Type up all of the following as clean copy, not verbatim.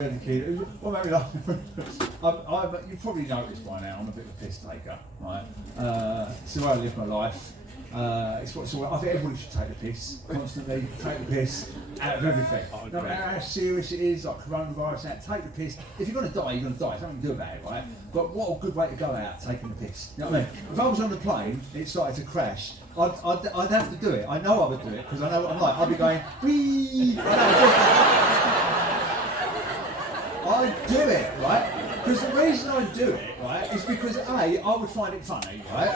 Kid, well, maybe not. You've probably noticed by now I'm a bit of a piss taker, right? It's the way I live my life. I think everybody should take the piss constantly. Take the piss out of everything. No matter how serious it is, like coronavirus, take the piss. If you're going to die, you're going to die. There's nothing you can do about it, right? But what a good way to go out, taking the piss. You know what I mean? If I was on the plane, it started to crash, I'd have to do it. I know I would do it because I know what I'm like. I'd be going, wee. I do it, right? Because the reason I do it, right, is because A, I would find it funny, right?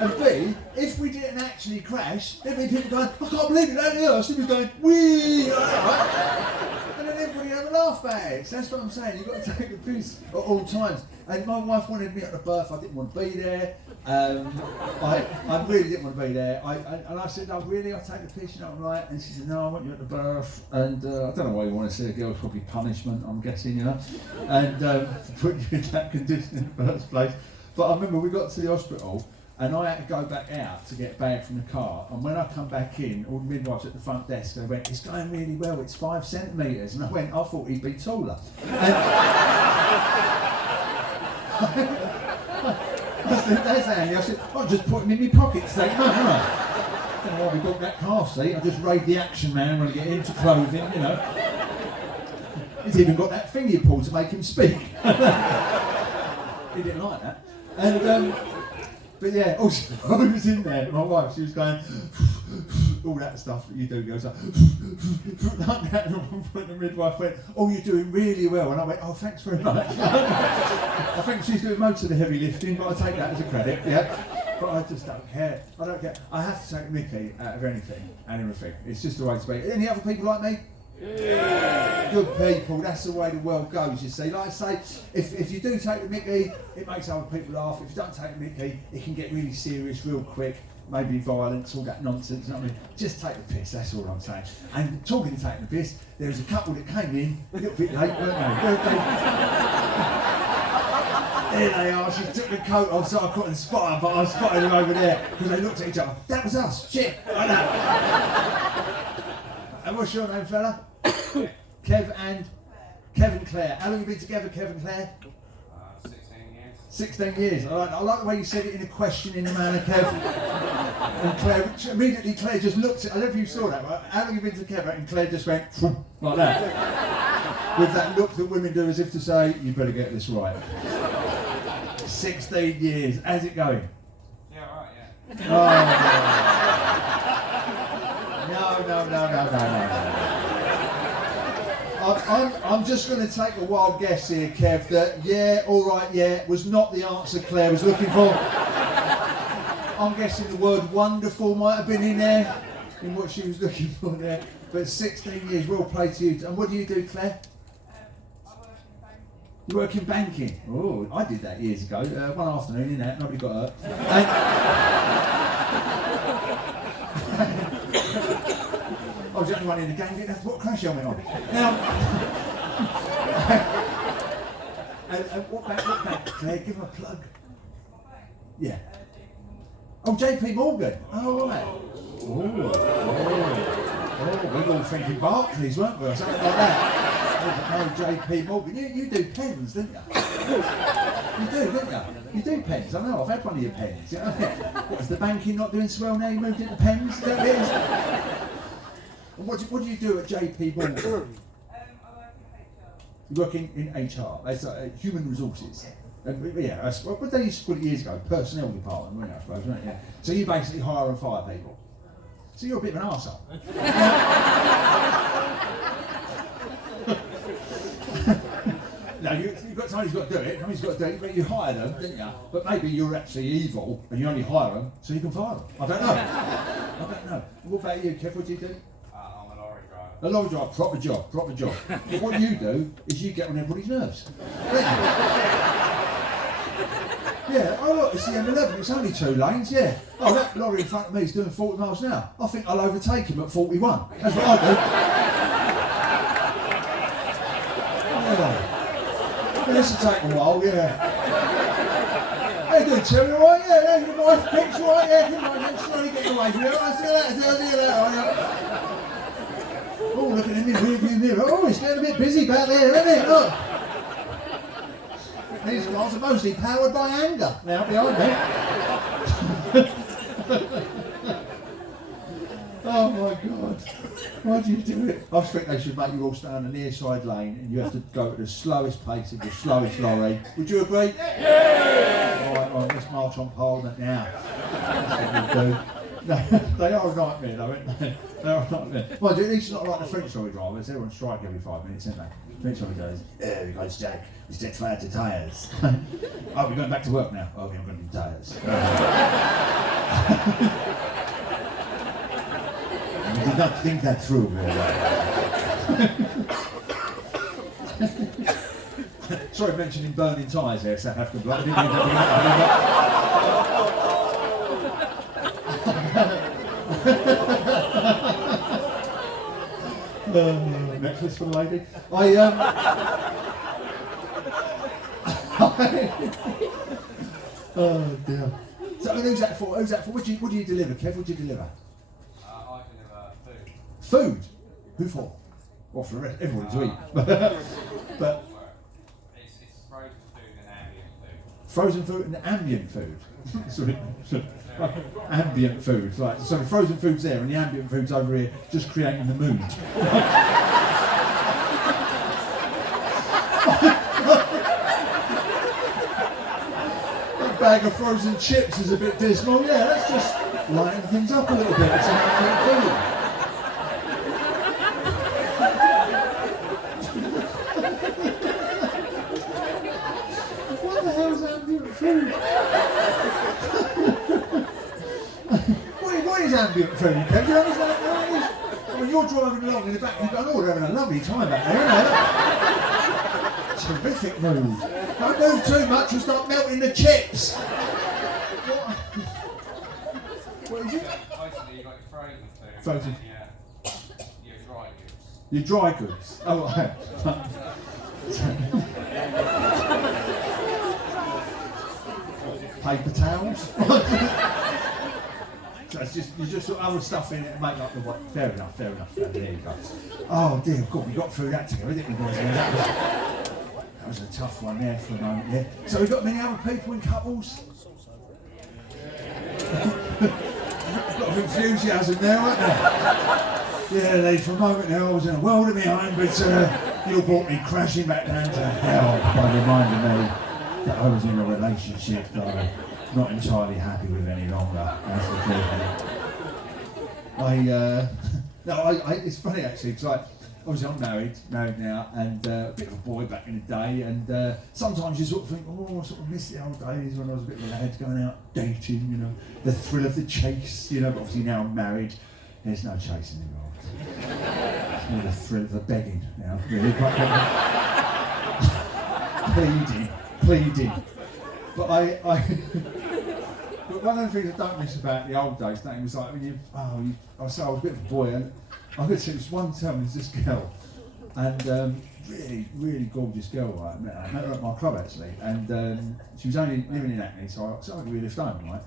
And B, if we didn't actually crash, there'd be people going, I can't believe it, that Hurst, he was going, wee, right? And then everybody would have a laugh about it. So that's what I'm saying, you've got to take the piss at all times. And my wife wanted me at the birth, I didn't want to be there. I really didn't want to be there. And I said, no, really, I'll take the piss, you know what I'm like? And she said, no, I want you at the birth. And I don't know why you want to see a girl, it's probably punishment, I'm guessing, you know? And put you in that condition in the first place. But I remember we got to the hospital and I had to go back out to get a bag from the car. And when I come back in, all the midwives at the front desk, they went, it's going really well, it's 5 centimetres. And I went, I thought he'd be taller. I said, that's Andy. I said, I'll just put him in my pocket. Say, no. I don't know why we got that car seat. I just raid the action man when I get into clothing, you know. He's even got that thing you pull to make him speak. He didn't like that. And, but yeah, also, I was in there, my wife, she was going, all that stuff that you do, goes like, like that, and the midwife went, oh, you're doing really well. And I went, oh, thanks very much. I think she's doing most of the heavy lifting, but I take that as a credit, yeah. But I just don't care. I don't care. I have to take Mickey out of anything and everything. It's just the way to be. Any other people like me? Yeah. Good people, that's the way the world goes, you see. Like I say, if you do take the Mickey, it makes other people laugh. If you don't take the Mickey, it can get really serious real quick, maybe violence, all that nonsense, you know what I mean? Just take the piss, that's all I'm saying. And talking of taking the piss, there was a couple that came in, a little bit late, weren't they? There they are, she took the coat off so I couldn't spot her, but I spotted them over there, because they looked at each other. That was us, shit, I know. And what's your name, fella? Kev and Claire. How long have you been together, Kev and Claire? 16 years. I like the way you said it in a questioning manner, Kev. And Claire, immediately Claire just looked at, I don't know if you saw that, right? How long have you been together? And Claire just went, like that. With that look that women do as if to say, you better get this right. 16 years. How's it going? Yeah, right, yeah. Oh, no. I'm just going to take a wild guess here, Kev, that yeah, all right, yeah, was not the answer Claire was looking for. I'm guessing the word wonderful might have been in there, in what she was looking for there. But 16 years, well played to you. And what do you do, Claire? I work in banking. You work in banking? Oh, I did that years ago. One afternoon, innit? Nobody got hurt. I was the only one in the game, didn't have to put a crash helmet on. Now, and what bank, Claire? Give her a plug. Yeah. Oh, JP Morgan. Oh, right. Oh, we were all thinking Barclays, weren't we, or something like that. Oh, JP Morgan. You do pens, don't you? You do, don't you? You do pens. I know, I've had one of your pens. You know? What, is the banking not doing so well now? You moved into pens? Is that what it is? And what do you do at JP Morgan? I work in HR. You work in HR, that's human resources. Yeah, what they used to put it years ago, personnel department, weren't it, I suppose, weren't you? So you basically hire and fire people. So you're a bit of an arsehole. No, you've got somebody's got to do it, somebody's got to do it, but you hire them, didn't you? But maybe you're actually evil and you only hire them so you can fire them. I don't know. What about you, Kev? What do you do? I'm a lorry driver. A lorry driver, proper job. But what you do is you get on everybody's nerves. Yeah, oh look, it's the M11, it's only 2 lanes, yeah. Oh, that lorry in front of me is doing 40 miles an hour. I think I'll overtake him at 41. That's what I do. Yeah. Well, this will take a while, yeah. How you doing, Terry, all right? Yeah, your wife cooks, all right? Yeah, come on, then slowly get away from you. I see you later, Oh, looking in the rearview mirror. Oh, it's getting a bit busy back there, isn't it? Look. These cars are mostly powered by anger now behind me. Oh my God. Why do you do it? I think they should make you all stay on the near side lane and you have to go at the slowest pace of the slowest lorry. Would you agree? Yeah! Alright, let's march on Parliament now. That's what we do. No, they are a nightmare though, aren't they? They are a nightmare. Well, at least not like the French lorry drivers. They're on strike every 5 minutes, aren't they? French lorry drivers, yeah, because Jack, we set fire to tyres. Oh, we're going back to work now. Oh, we're going to do tyres. We did not think that through very well. Sorry, mentioning burning tyres there, South African bloke. Necklace for the lady. Oh dear. So who's that for? Who's that for? What do you deliver, Kev? What do you deliver? I deliver food. Food? Who for? Well, for the rest, everyone to eat. But It's frozen food and ambient food. frozen food and ambient food. Sorry. Ambient food. Right. So the frozen food's there and the ambient food's over here, just creating the mood. A bag of frozen chips is a bit dismal. Yeah, let's just lighten things up a little bit. It's an ambient food. What the hell's ambient food? What is ambient food, Kev? Do you understand what it is? I mean, you're driving along in the back and you're going, oh, they're having a lovely time back there, isn't it? Terrific mood. Don't move too much, you'll start melting the chips. What is it? Basically, you've got your frozen food. Frozen. And your dry goods. Your dry goods. Oh, right. Paper towels. So it's just, you just put other stuff in it and make like the what? Fair enough. There you go. Oh dear God, we got through that together, didn't we, boys? That was a tough one there for a moment, yeah. So we've got many other people in couples. A lot of enthusiasm there, weren't there? Yeah, Lee, for a moment there I was in a world of my own, but you brought me crashing back down to hell by reminding me that I was in a relationship that I'm not entirely happy with any longer. That's the truth. It's funny actually, because obviously I'm married now, and a bit of a boy back in the day, and sometimes you sort of think, oh, I sort of miss the old days when I was a bit of a lad going out dating, you know, the thrill of the chase, you know, but obviously now I'm married, there's no chasing involved. It's more the thrill of the begging now, really. Pleading. But but one of the things I don't miss about the old days, that was like when I was a bit of a boy, and I could say this one time there's this girl, and really gorgeous girl. Right? I met her at my club actually, and she was only living in Hackney, so I gave her a lift home, right?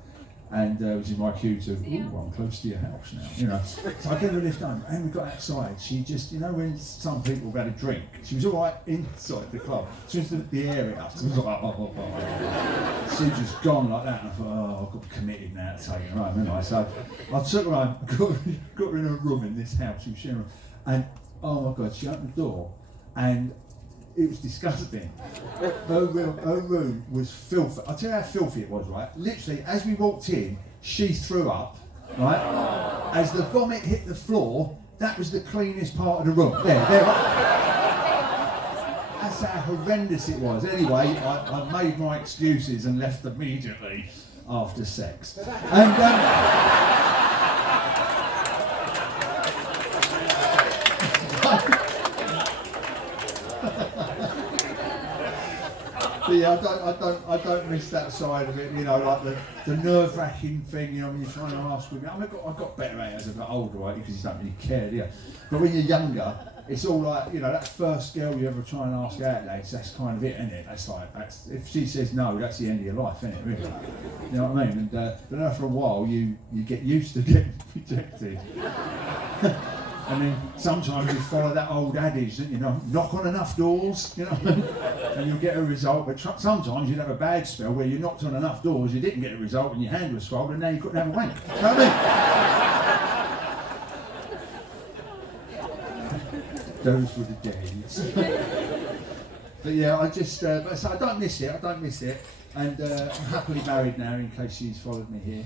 And which is my cue to, ooh, I'm close to your house now, you know. So I gave her a lift home, and we got outside. She just, you know, when some people have had a drink, she was all right inside the club. As soon as the area, she was like, oh. She just gone like that, and I thought, oh, I've got to be committed now to taking her home, haven't I? So I took her home, got her in a room in this house, she was sharing a room, and oh my God, she opened the door, and it was disgusting. Her room was filthy. I'll tell you how filthy it was, right? Literally, as we walked in, she threw up, right? As the vomit hit the floor, that was the cleanest part of the room. There. That's how horrendous it was. Anyway, I made my excuses and left immediately after sex. And but yeah, I don't miss that side of it, you know, like the nerve-wracking thing, you know, when you're trying to ask women. I got better at it as I got older, right, because you don't really care, do you? But when you're younger, it's all like, you know, that first girl you ever try and ask out, lads, that's kind of it, isn't it? That's if she says no, that's the end of your life, isn't it, really? You know what I mean? And but after a while, you get used to getting rejected. And then sometimes you follow that old adage that, you know, knock on enough doors, you know, and you'll get a result. But sometimes you'd have a bad spell where you knocked on enough doors, you didn't get a result, and your hand was swollen, and now you couldn't have a wank. You know what I mean? Those were the days. But yeah, I just, but so I don't miss it. And I'm happily married now, in case she's followed me here.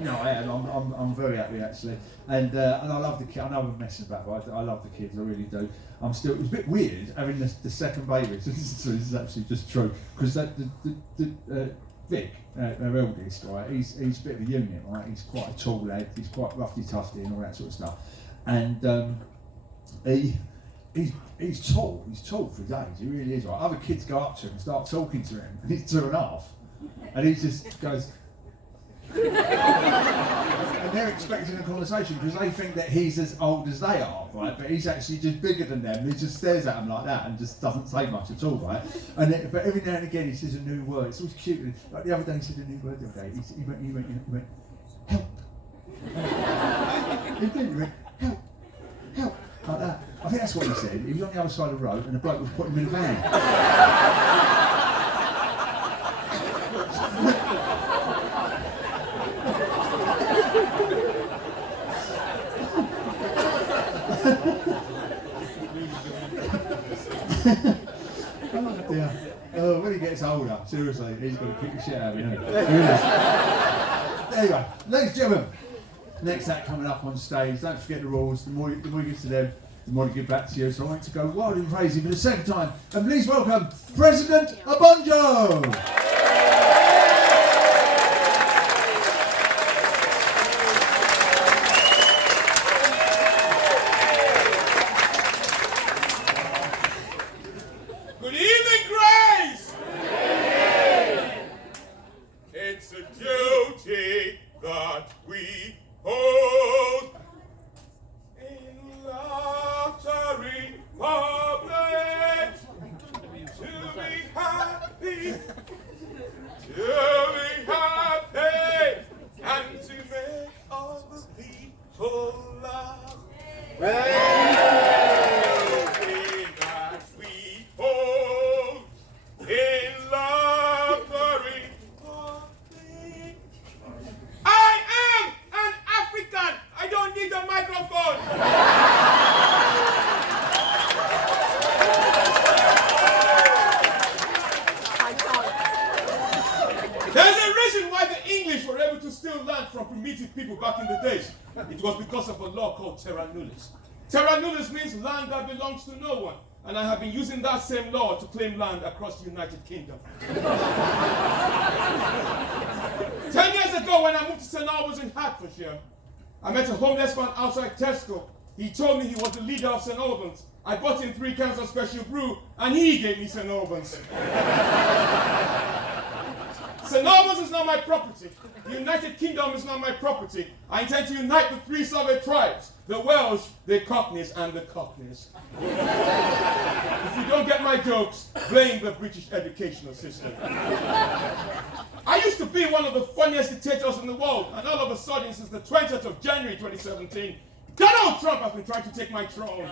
No, I am. I'm very happy actually, and I love the kids. I know I'm messing about, but I love the kids. I really do. It was a bit weird having the second baby. This is actually just true, because Vic, our eldest, right? He's a bit of a unit, right? He's quite a tall lad. He's quite roughy tufty and all that sort of stuff, and He's tall. He's tall for his age. He really is. Right. Other kids go up to him and start talking to him, and he's 2.5, and he just goes. And they're expecting a conversation because they think that he's as old as they are, right? But he's actually just bigger than them. And he just stares at them like that and just doesn't say much at all, right? But every now and again he says a new word. It's always cute. Like the other day he said a new word. The other day he went, help. He did. He went, help. Like that. I think that's what he said. He was on the other side of the road and the bloke was putting him in a van. Oh dear. Oh, when he gets older, seriously, he's going to kick the shit out of you. Anyway, ladies and gentlemen, next act coming up on stage. Don't forget the rules. The more you get to them, the more to give back to you. So I want to go wild and crazy for the second time. And please welcome President Obonjo. Good evening, Grace! It's a duty that we hold in laughter in public, to be happy, and to make other people laugh. Duty that we hold in laughter in public. I am an African. I don't need a microphone. There's a reason why the English were able to steal land from primitive people back in the days. It was because of a law called terra nullius. Terra nullius means land that belongs to no one. And I have been using that same law to claim land across the United Kingdom. 10 years ago, when I moved to St. Albans in Hertfordshire, I met a homeless man outside Tesco. He told me he was the leader of St. Albans. I bought him 3 cans of special brew, and he gave me St. Albans. St. Albans is not my property. The United Kingdom is not my property. I intend to unite the 3 Soviet tribes, the Welsh, the Cockneys, and the Cockneys. If you don't get my jokes, blame the British educational system. I used to be one of the funniest dictators in the world, and all of a sudden, since the 20th of January 2017, Donald Trump has been trying to take my throne.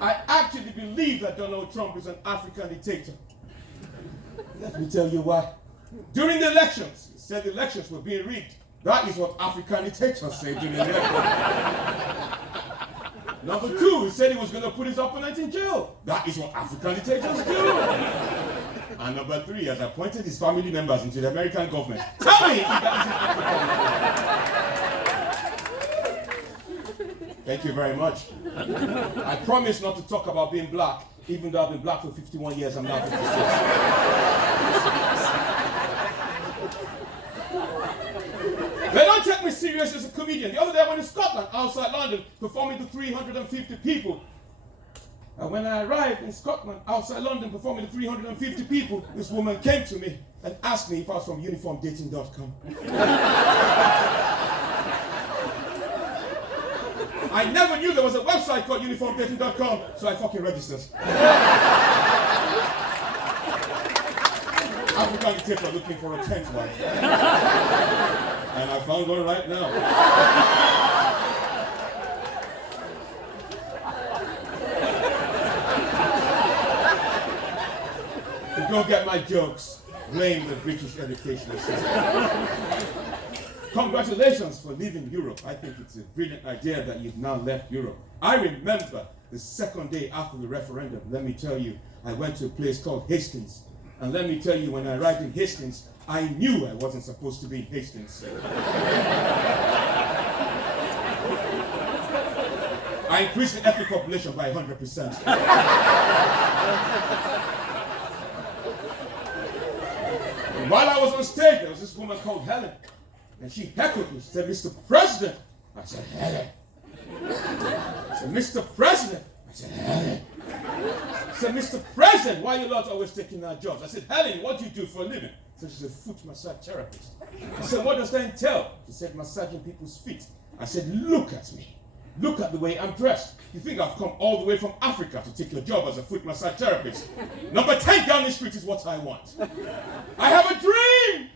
I actually believe that Donald Trump is an African dictator. Let me tell you why. During the elections, he said the elections were being rigged. That is what African dictators say during the elections. Number 2, he said he was going to put his opponent in jail. That is what African dictators do. And number 3, he has appointed his family members into the American government. Tell me if that isn't African. Thank you very much. I promise not to talk about being black, even though I've been black for 51 years, I'm now 56. They don't take me serious as a comedian. The other day I went to Scotland, outside London, performing to 350 people. And when I arrived in Scotland, outside London, performing to 350 people, this woman came to me and asked me if I was from uniformdating.com. I never knew there was a website called uniformdating.com, so I fucking registered. African dictator looking for a 10th wife. And I found one right now. You don't get my jokes. Blame the British educational system. Congratulations for leaving Europe. I think it's a brilliant idea that you've now left Europe. I remember the second day after the referendum, let me tell you, I went to a place called Hastings. And let me tell you, when I arrived in Hastings, I knew I wasn't supposed to be in Hastings. I increased the ethnic population by 100%. And while I was on stage, there was this woman called Helen. And she heckled me. She said, "Mr. President." I said, "Helen." She said, "Mr. President." I said, "Helen." She said, "Mr. President, why are you lot always taking our jobs?" I said, "Helen, what do you do for a living?" So she's a foot massage therapist. I said, "What does that entail?" She said, "Massaging people's feet." I said, "Look at me. Look at the way I'm dressed. You think I've come all the way from Africa to take your job as a foot massage therapist? Number 10 Downing Street is what I want. I have a dream.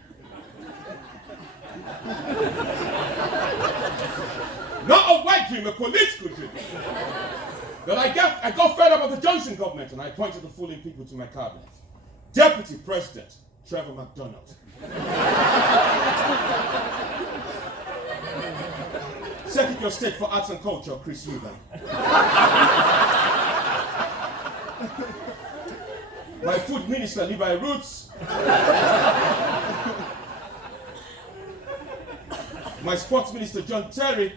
Not a white dream, a political dream. But I got fed up with the Johnson government and I appointed the following people to my cabinet. Deputy President, Trevor McDonald. Secretary of State for Arts and Culture, Chris Eubank. My food minister, Levi Roots. My sports minister, John Terry.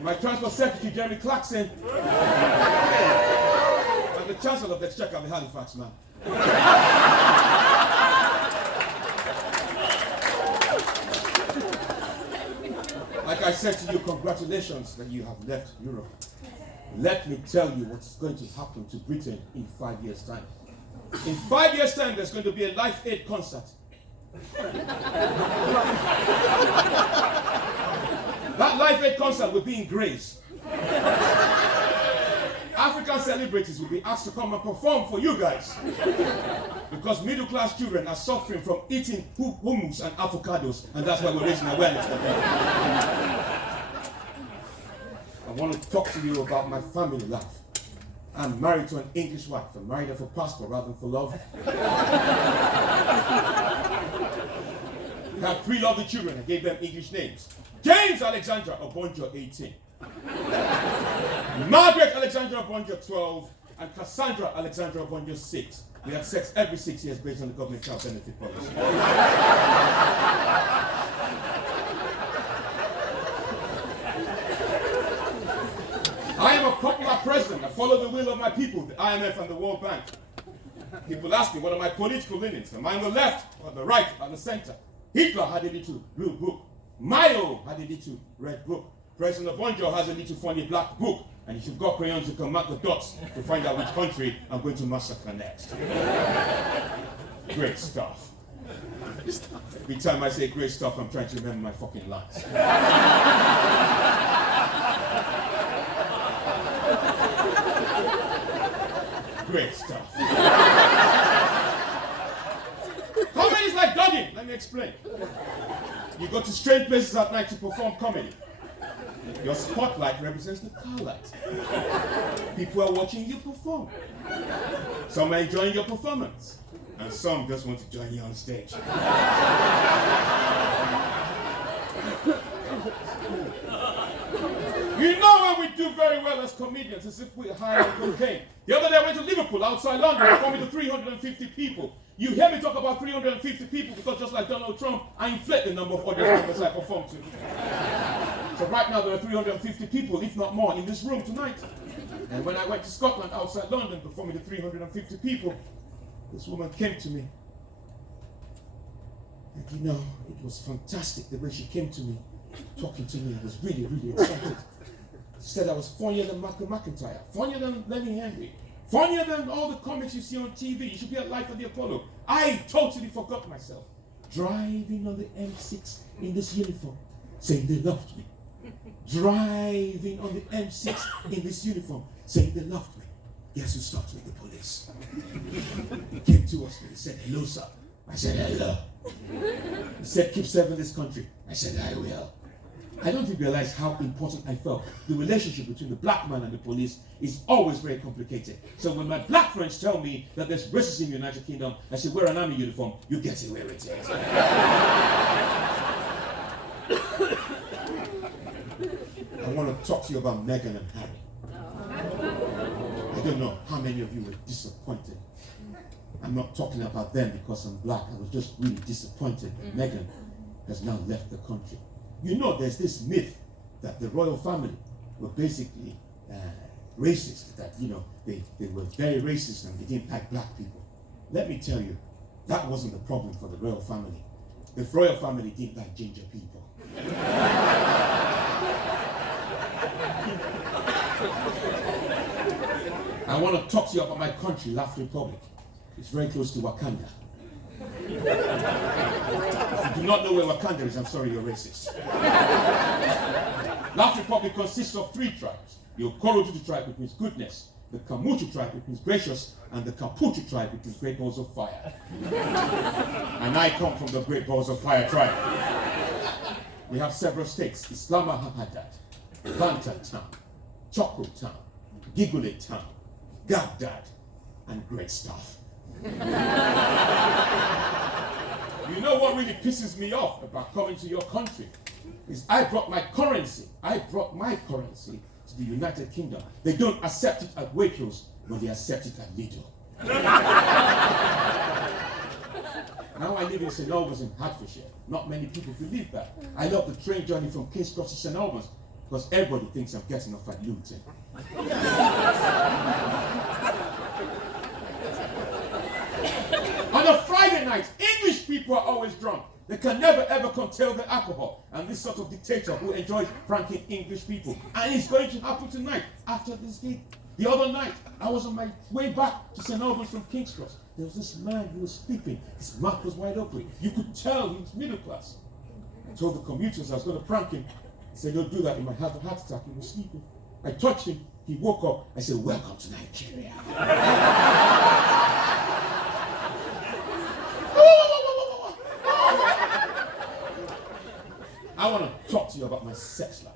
My transport secretary, Jeremy Clarkson. And the chancellor of the Exchequer, the Halifax man. Like I said to you, congratulations that you have left Europe. Let me tell you what's going to happen to Britain in 5 years' time. In 5 years' time, there's going to be a Live Aid concert. That Live Aid concert will be in Grace. African celebrities will be asked to come and perform for you guys. Because middle-class children are suffering from eating hummus and avocados, and that's why we're raising awareness. I want to talk to you about my family life. I'm married to an English wife. I married her for passport rather than for love. I have 3 lovely children. I gave them English names. James Alexandra Obonjo, 18. Margaret Alexandra Obonjo, 12. And Cassandra Alexandra Obonjo, 6. We have sex every 6 years based on the government child benefit policy. I am a popular president. I follow the will of my people, the IMF and the World Bank. People ask me, what are my political leanings? Am I on the left, or the right, or the center? Hitler had a little blue book. Mayo had a little red book. President Obonjo has a little funny black book. And if you've got crayons, you can mark the dots to find out which country I'm going to massacre next. Great stuff. Every time I say great stuff, I'm trying to remember my fucking lines. Great stuff. Comedy is like dogging. Let me explain. You go to strange places at night to perform comedy. Your spotlight represents the car light. People are watching you perform. Some are enjoying your performance. And some just want to join you on stage. You know when we do very well as comedians, as if we hire cocaine. The other day I went to Liverpool, outside London, performing to 350 people. You hear me talk about 350 people because just like Donald Trump, I inflate the number of audience members I perform to. So right now there are 350 people, if not more, in this room tonight. And when I went to Scotland, outside London, performing to 350 people, this woman came to me. And you know, it was fantastic the way she came to me, talking to me. I was really, really excited. She said I was funnier than Michael McIntyre, funnier than Lenny Henry, funnier than all the comics you see on TV. You should be at Life at the Apollo. I totally forgot myself. Driving on the M6 in this uniform, saying they loved me. Driving on the M6 in this uniform, saying they loved me. Guess who stopped me? The police. Came to us and he said, hello, sir. I said, hello. He said, keep serving this country. I said, I will. I don't think you realize how important I felt. The relationship between the black man and the police is always very complicated. So when my black friends tell me that there's racism in the United Kingdom, I say, wear an army uniform, you get away with it. I want to talk to you about Meghan and Harry. I don't know how many of you were disappointed. I'm not talking about them because I'm black. I was just really disappointed that Meghan has now left the country. You know, there's this myth that the royal family were basically racist, that, you know, they were very racist and they didn't like black people. Let me tell you, that wasn't the problem for the royal family. The royal family didn't like ginger people. I want to talk to you about my country, Laugh Republic. It's very close to Wakanda. If you do not know where Wakanda is, I'm sorry, you're racist. Laugh Republic consists of 3 tribes. The Okorojutu tribe, which means goodness, the Kamuchu tribe, which means gracious, and the Kapuchu tribe, which means great balls of fire. And I come from the great balls of fire tribe. We have several states: Islamabad, Bantan Town, Chokro Town, Gigule Town, Baghdad, and great stuff. You know what really pisses me off about coming to your country is I brought my currency to the United Kingdom. They don't accept it at Waitrose, but they accept it at Lidl. Now I live in St. Albans in Hertfordshire. Not many people believe that. I love the train journey from King's Cross to St. Albans because everybody thinks I'm getting off at Luton. On a Friday night, English people are always drunk. They can never ever control their alcohol. And this sort of dictator who enjoys pranking English people. And it's going to happen tonight after this gig. The other night, I was on my way back to St. Albans from King's Cross. There was this man who was sleeping. His mouth was wide open. You could tell he was middle class. I told the commuters I was going to prank him. I said, don't do that, he might have a heart attack. He was sleeping. I touched him. He woke up. I said, welcome to Nigeria. I want to talk to you about my sex life.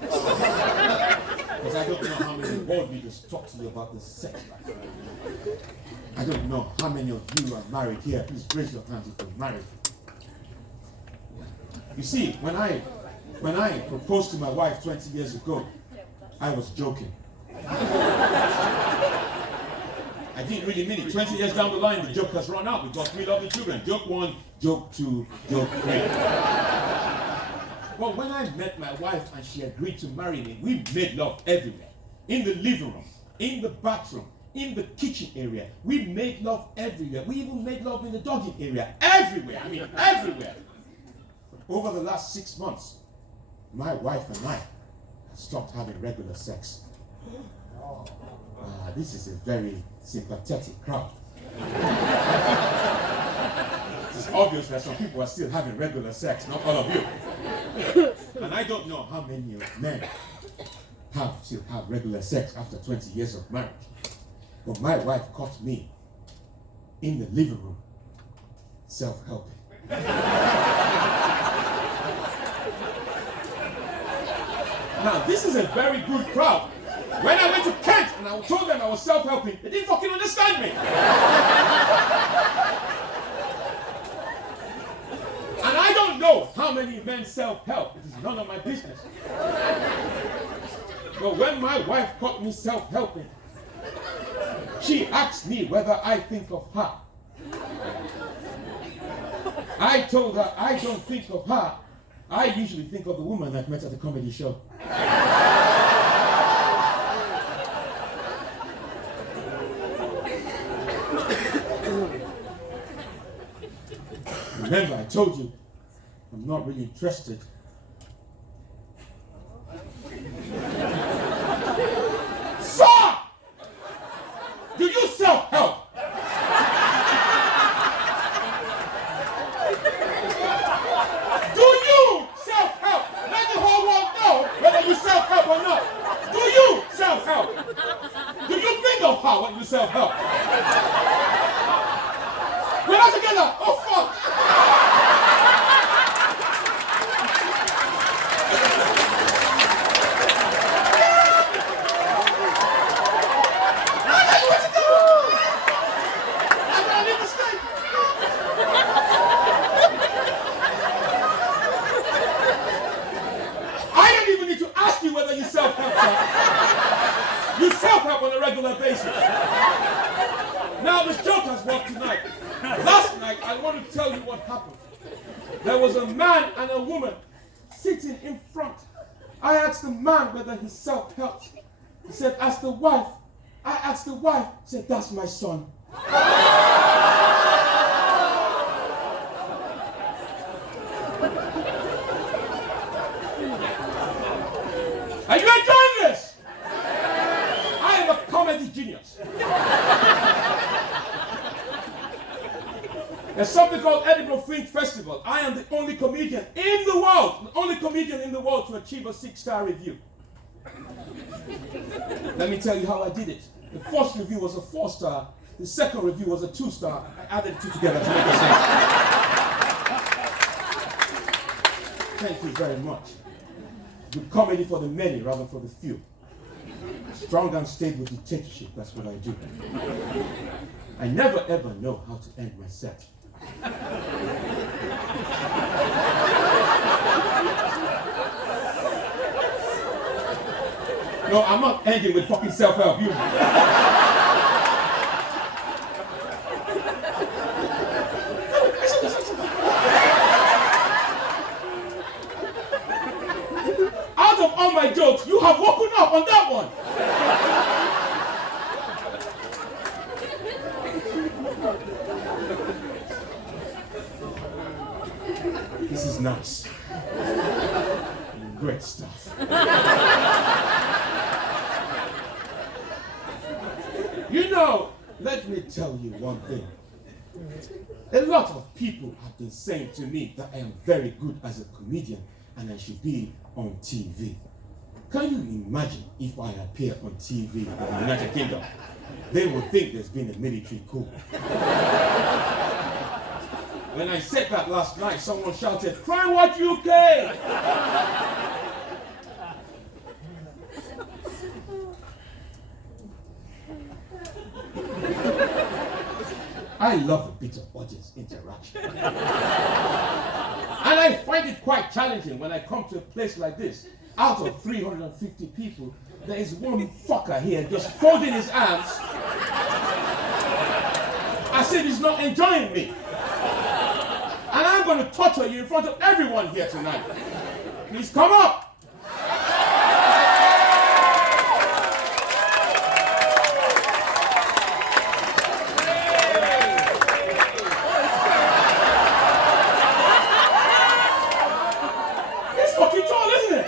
Because I don't know how many world leaders talk to you about the sex life. I don't know how many of you are married here. Please raise your hands if you're married. You see, when I proposed to my wife 20 years ago, I was joking. I didn't really mean it. 20 years down the line, the joke has run out. We've got 3 lovely children. Joke 1, joke 2, joke 3. But when I met my wife and she agreed to marry me, we made love everywhere. In the living room, in the bathroom, in the kitchen area. We made love everywhere. We even made love in the dogging area. Everywhere. I mean, everywhere. But over the last 6 months, my wife and I have stopped having regular sex. This is a very sympathetic crowd. It's obvious that some people are still having regular sex, not all of you. And I don't know how many men still have regular sex after 20 years of marriage. But my wife caught me in the living room, self-helping. Now, this is a very good crowd. When I went to Kent and I told them I was self-helping, they didn't fucking understand me. And I don't know how many men self-help. It is none of my business. But when my wife caught me self-helping, she asked me whether I think of her. I told her I don't think of her. I usually think of the woman I've met at the comedy show. Remember, I told you, I'm not really interested. Sir! Do you self-help? Do you self-help? Let the whole world know whether you self-help or not. Do you self-help? Do you think of her want you to self-help. We're not together. Oh, fuck. Whether you self-help, you self-help on a regular basis. Now the joke has worked tonight. Last night, I want to tell you what happened. There was a man and a woman sitting in front. I asked the man whether he self-helped. He said, ask the wife. I asked the wife. He said, that's my son. Are you enjoying this? I am a comedy genius. There's something called Edinburgh Fringe Festival. I am the only comedian in the world, to achieve a 6-star review. Let me tell you how I did it. The first review was a 4-star. The second review was a 2-star. I added the two together to make it sense. Thank you very much. Good comedy for the many rather than for the few. Strong and stable dictatorship, that's what I do. I never ever know how to end my set. No, I'm not ending with fucking self-help. You. Out of all my jokes, you have woken up on that one. This is nice. Great stuff. You know, let me tell you one thing. A lot of people have been saying to me that I am very good as a comedian and I should be on TV. Can you imagine if I appear on TV in the United Kingdom? They will think there's been a military coup. When I said that last night, someone shouted, "Cry Watch UK!" I love a bit of audience interaction. And I find it quite challenging when I come to a place like this. Out of 350 people, there is one fucker here just folding his arms as if he's not enjoying me. And I'm going to torture you in front of everyone here tonight. Please come up. He's fucking tall, isn't it?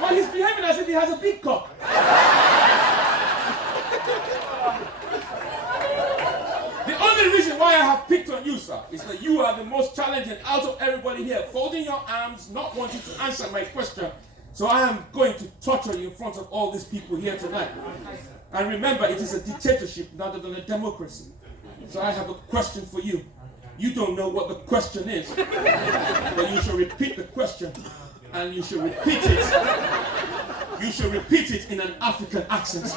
Well, he's behaving as if he has a big cock. The only reason why I have picked on you, sir, is that you are the most challenging out of everybody here, folding your arms, not wanting to answer my question. So I am going to torture you in front of all these people here tonight. And remember, it is a dictatorship rather than a democracy. So I have a question for you. You don't know what the question is, but you should repeat the question, and you should repeat it. You should repeat it in an African accent.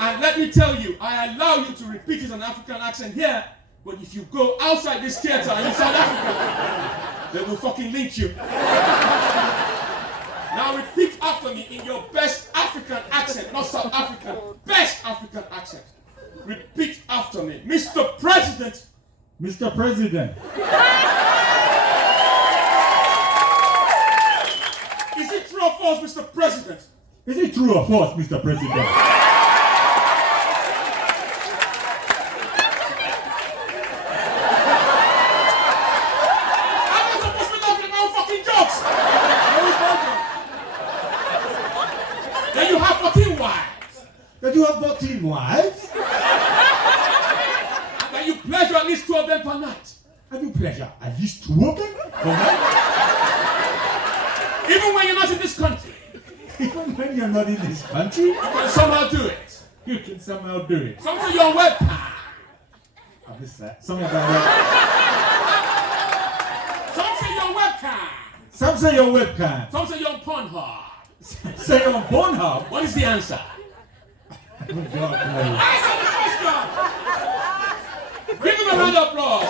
And let me tell you, I allow you to repeat it in an African accent here, but if you go outside this theater and in South Africa, they will fucking lynch you. Now repeat after me in your best African accent, not South African, best African accent. Repeat after me. Mr. President. Mr. President. Is it true or false, Mr. President? Is it true or false, Mr. President? That you have 14 wives. That you have 14 wives? And that you pleasure at least 2 of them per night. And you pleasure at least 2 of them per night? everybody in this country? You can somehow do it. You can somehow do it. Some say you're on webcam. I missed that. Something about that. Some say you're on webcam. Some say you're webcam. Some say you're on Pornhub. Say you're on Pornhub. What is the answer? Oh, God, no. Answer the question! Give him a round of applause.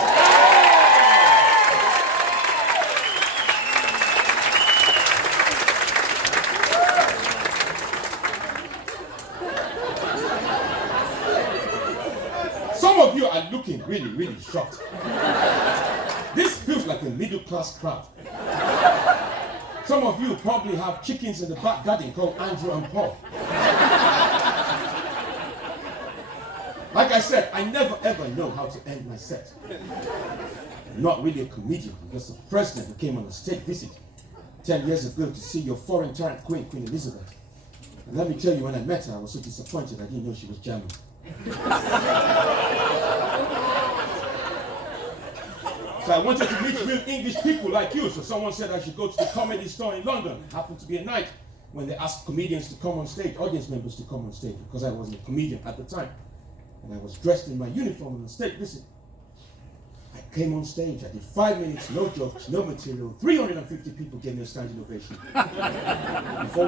Some of you are looking really, really shocked. This feels like a middle-class crowd. Some of you probably have chickens in the back garden called Andrew and Paul. Like I said, I never ever know how to end my set. I'm not really a comedian because the president who came on a state visit 10 years ago to see your foreign tyrant queen, Queen Elizabeth. And let me tell you, when I met her, I was so disappointed I didn't know she was German. So I wanted to meet real English people like you, so someone said I should go to the Comedy Store in London. It happened to be a night when they asked comedians to come on stage, audience members to come on stage, because I wasn't a comedian at the time. And I was dressed in my uniform on the state visit. I came on stage, I did 5 minutes, no jokes, no material. 350 people gave me a standing ovation. Before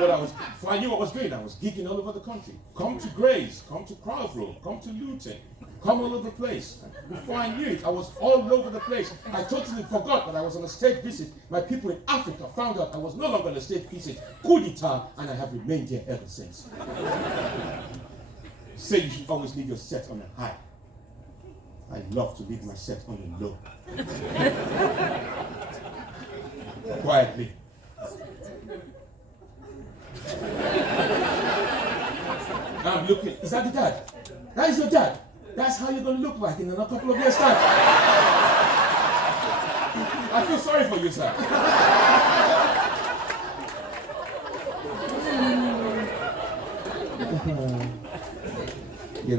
I knew what I was doing, I was gigging all over the country. Come to Grays, come to Crowthrow, come to Luton, come all over the place. Before I knew it, I was all over the place. I totally forgot that I was on a state visit. My people in Africa found out I was no longer on a state visit. Coup d'etat, and I have remained here ever since. Say you should always leave your set on a high. I love to leave my set on a low. Quietly. I'm looking. Is that the dad? That is your dad. That's how you're going to look like in a couple of years' time. I feel sorry for you, sir.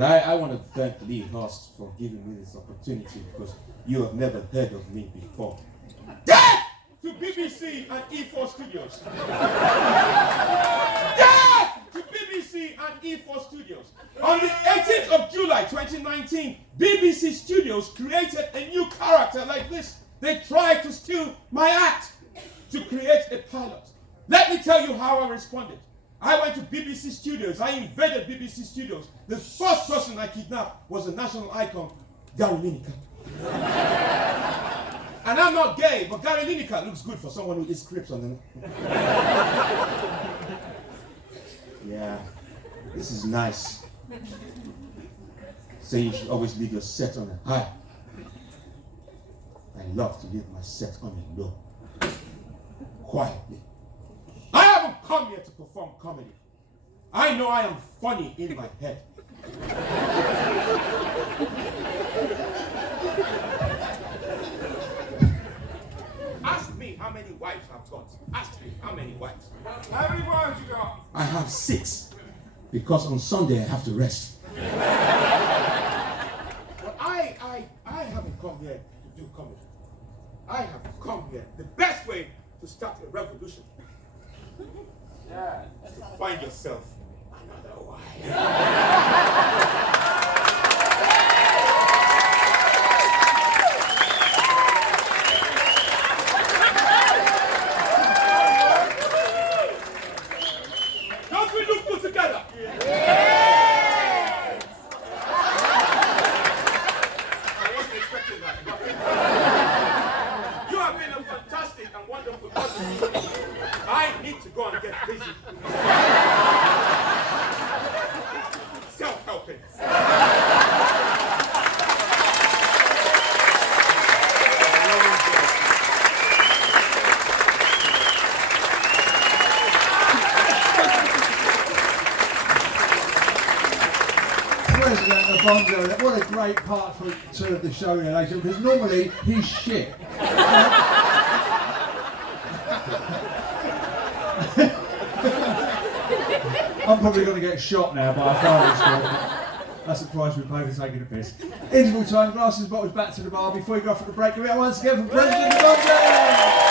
I want to thank Lee Hurst for giving me this opportunity because you have never heard of me before. Death to BBC and E4 Studios. Death to BBC and E4 Studios. On the 18th of July 2019, BBC Studios created a new character like this. They tried to steal my act to create a pilot. Let me tell you how I responded. I went to BBC Studios. I invaded BBC Studios. The first person I kidnapped was a national icon, Gary Lineker. And I'm not gay, but Gary Lineker looks good for someone who eats scripts on them. Yeah, this is nice. So you should always leave your set on a high. I love to leave my set on a low. Quietly. I haven't come here to perform comedy. I know I am funny in my head. Ask me how many wives I've got. Ask me how many wives. How many wives you got? I have 6. Because on Sunday I have to rest. But I haven't come here to do comedy. I have come here the best way to start a revolution. Yeah. To find yourself another wife. Don't we look good together? Yes! I wasn't expecting that. You have been a fantastic and wonderful person. I need to go and get busy. Self-helping. President Obonjo, what a great part for two of the show there, ladies, because normally he's shit. I'm probably going to get shot now by a firing squad. That's the price we pay for taking a piss. Interval time, glasses, bottles back to the bar before we go for the break. Give it up once again for President Obonjo!